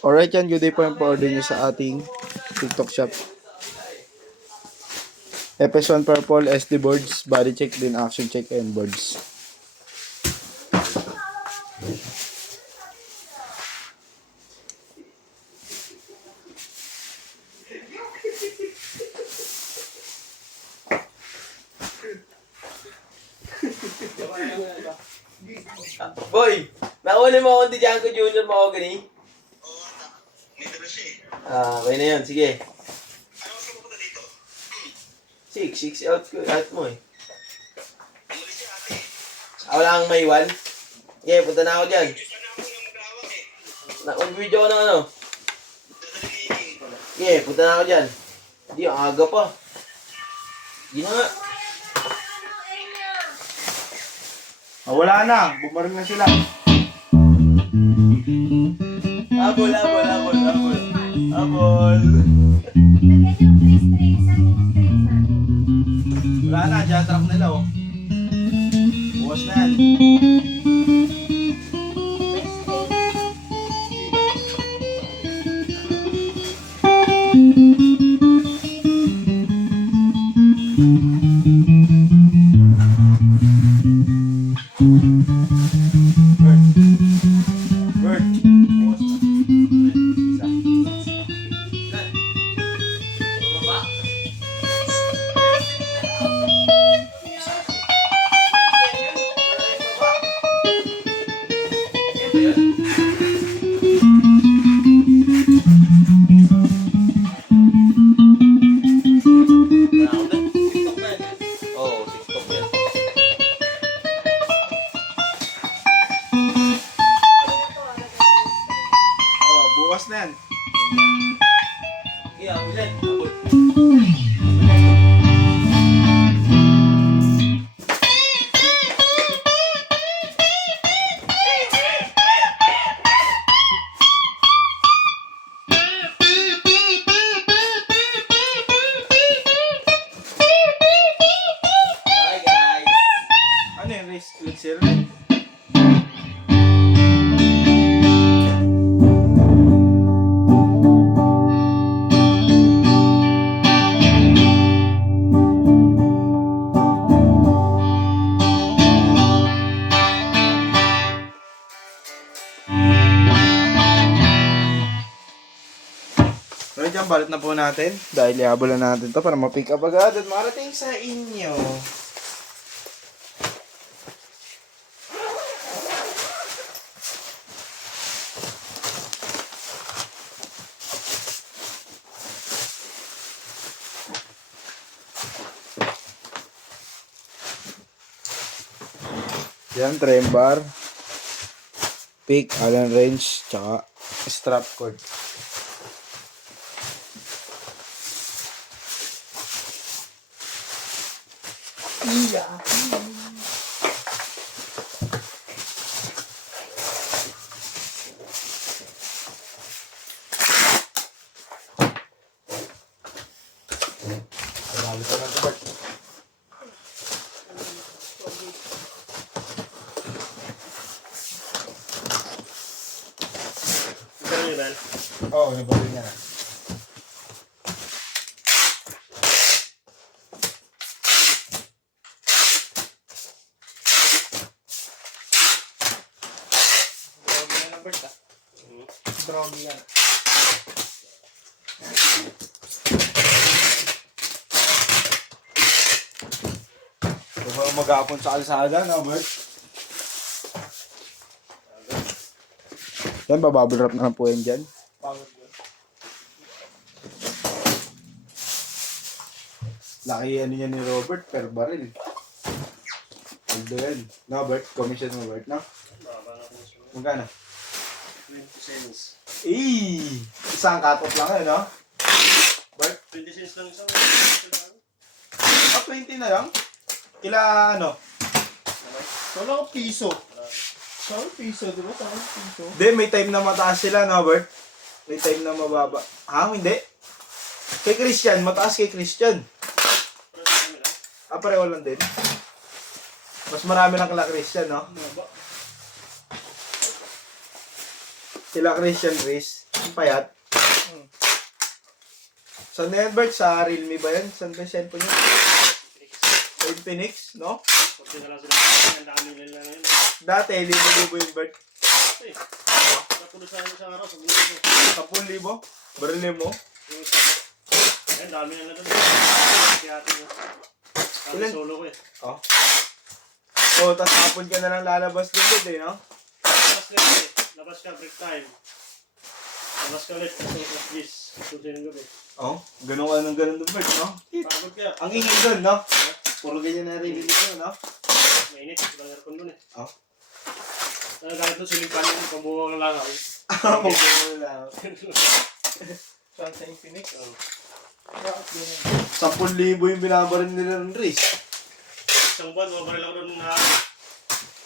Alright yan, good day po yung pa-order nyo sa ating TikTok shop. FS1 Purple, SD boards, body check din, action check, and boards. Boy, nakuha mo ako di Janko Junior mo ako gani? Oo, dito na siya eh. Okay na yan, sige. Ano ka pupunta dito? 6 out mo eh. Umalis si ate. Wala kang maiwan? Sige, punta na ako dyan. Gusto na ako nang magawag eh. Mag-video ko ng ano? Dadalhin. Sige, punta na ako dyan. Hindi, ang aga pa. Hindi na nga. Wala na, bumaring na sila. Abol. Wala na, dyan truck nila oh. Bukas na yan. Bird. Bukas na. Isa. Oo, TikTok yan. Oh, bukas na yan. Sige, abol yan. Abol. Bye guys! Ano yung race? Elixir? So dyan, balit na po natin. Dahil ihabulan natin to para ma-pick up agad at marating sa inyo. Yan, trem bar, pick, Allen wrench, tsaka strap cord. Marami pa lang ito, Bert. Oo, nabalo niya na. Drogi yan. Ito ba mag-aapon sa kalsada, no, Bert? Yan, babubble wrap na lang po yan dyan. Laki ano yan ni Robert per baril. Aldo yan. No, Bert? Commission mo, Bert, no? Magkano? 20 cents. Isang cut-off lang yun, no? Bert? 20 cents lang isang. 20 na lang? Kila ano? Wala ko piso. Wala ko piso, di ba? Wala ko piso. Hindi, may time na mataas sila, no, Bert? May time na mababa. Hindi. Kay Christian, mataas kay Christian. Pareho lang din. Mas marami lang kila Christian, no? Sila Christian Chris. payat. Saan na yan, Bert? Sa Realme ba yan? Saan ba yung cellphone yun? Sa Infinix, no? Kasi na lang sila. Ang dami nila ngayon. Dati, libo-libo yung Bert. Eh, napulo sa isang araw sa buhay ko. 10,000? Barili mo? Yung isa. Ayun, dami na doon. Kaya atin mo. Kami Ilan? solo ko eh. Oh. So, tas hapon ka na lang lalabas din dito, eh, no? Labas ka eh. Labas ka, break time. Labas ka ulit. So, yes. Susunod yung gabi. Oh, ganun ka ng ganun doon, Bert, no? Pagod ka. Ang ingay doon, no? Puro ganyan na rin dito, no? Mainit. Walang aircon doon eh. Oh. Nagagamit doon silimpan yung pambuwang lang ako. Pagkakala. Saan sa Infinix? Oh. 10,000 yung binabarin nila ng Riz. Isang buwan, mabaril ako doon na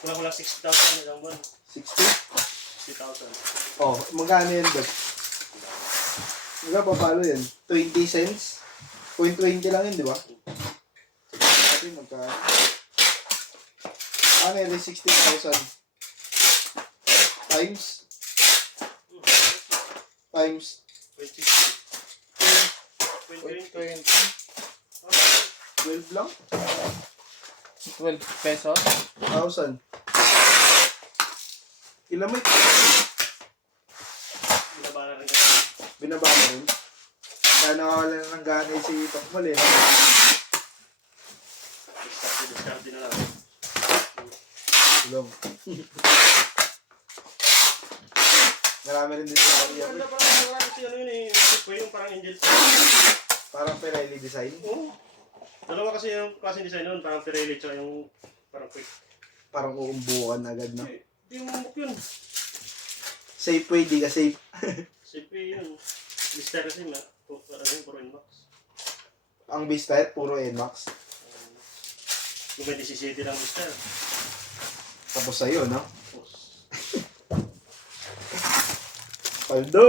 kulang 6,000 isang buwan. 60? 60,000. Oh, magkano yan, Bert? Magkano paano yan? 20 cents? 0.20 lang yun, di ba? Ito yung magkano. Ano yun? 60,000 times 20. 12 lang? 12 pesos? 1,000. Ilan mo Binaba na rin kasi. binaba mo rin? Kaya nakawala na ng gana si Tokmal, eh. Discard na lang. Tulong. Marami rin din sa kanya. Maganda pa lang kasi ano yun eh. Ito yung parang angel. Parang Pirelli design. Oo. Dalawa kasi yung klase design nun. Parang Pirelli tsaka yung parang quick. Parang uumbukan agad, no? Hindi yung mumuk yun. Safe way, di ka safe. Safe yun. Discard kasi na. Parang yung puro inbox. Ang Beast-Type, puro NMAX. Yung may DCCD lang discard. Tapos sa'yo, no? Tapos. Paldo!